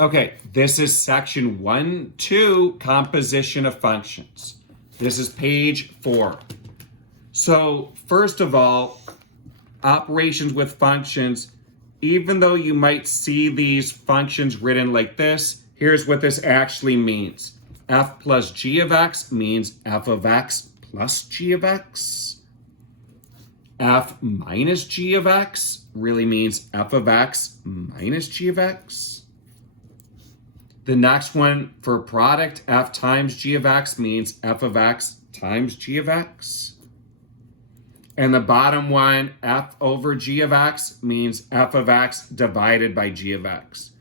Okay, this is section 1, 2, composition of functions. This is page 4. So first of all, operations with functions, even though you might see these functions written like this, here's what this actually means. F plus g of x means f of x plus g of x. F minus g of x really means f of x minus g of x. The next one for product, f times g of x means f of x times g of x. And the bottom one, f over g of x, means f of x divided by g of x.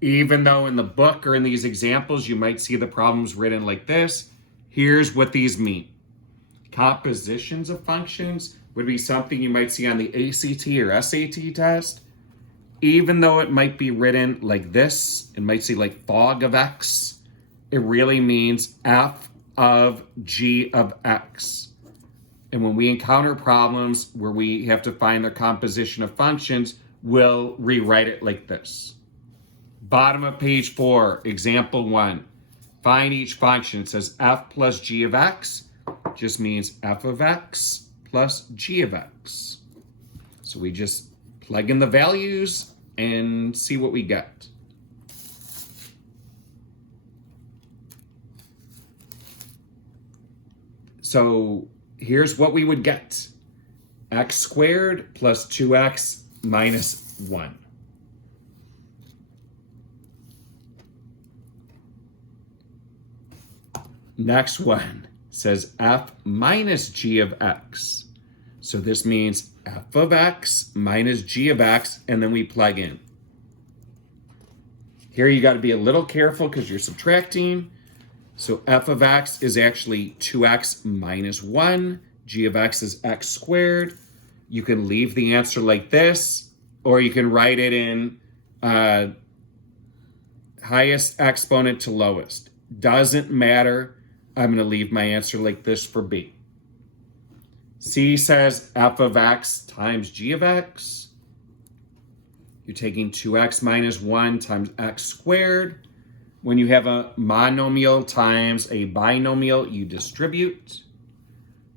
Even though in the book or in these examples, you might see the problems written like this, here's what these mean. Compositions of functions would be something you might see on the ACT or SAT test. Even though it might be written like this, it might say like fog of x, it really means f of g of x. And when we encounter problems where we have to find the composition of functions, we'll rewrite it like this. Bottom of page 4, example 1. Find each function. It says f plus g of x just means f of x plus g of x. So we just plug in the values and see what we get. So here's what we would get. X squared plus 2x minus 1. Next one says f minus g of x. So this means f of x minus g of x, and then we plug in. Here you got to be a little careful because you're subtracting. So f of x is actually 2x minus 1. G of x is x squared. You can leave the answer like this, or you can write it in highest exponent to lowest. Doesn't matter. I'm going to leave my answer like this for B. C says f of x times g of x. You're taking 2x minus 1 times x squared. When you have a monomial times a binomial, you distribute.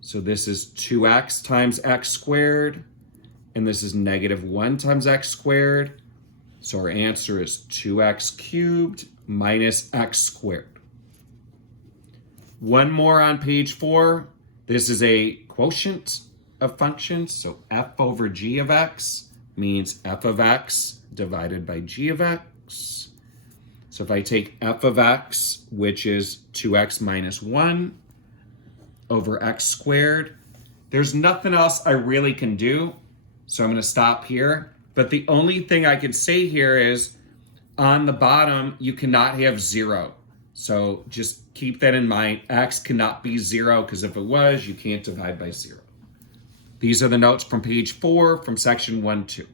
So this is 2x times x squared, and this is negative 1 times x squared. So our answer is 2x cubed minus x squared. One more on page 4. This is a quotient of functions. So f over g of x means f of x divided by g of x. So if I take f of x, which is 2x minus 1, over x squared, there's nothing else I really can do. So I'm going to stop here. But the only thing I can say here is on the bottom, you cannot have 0. So just keep that in mind. X cannot be 0 because if it was, you can't divide by 0. These are the notes from page 4 from section 1, 2.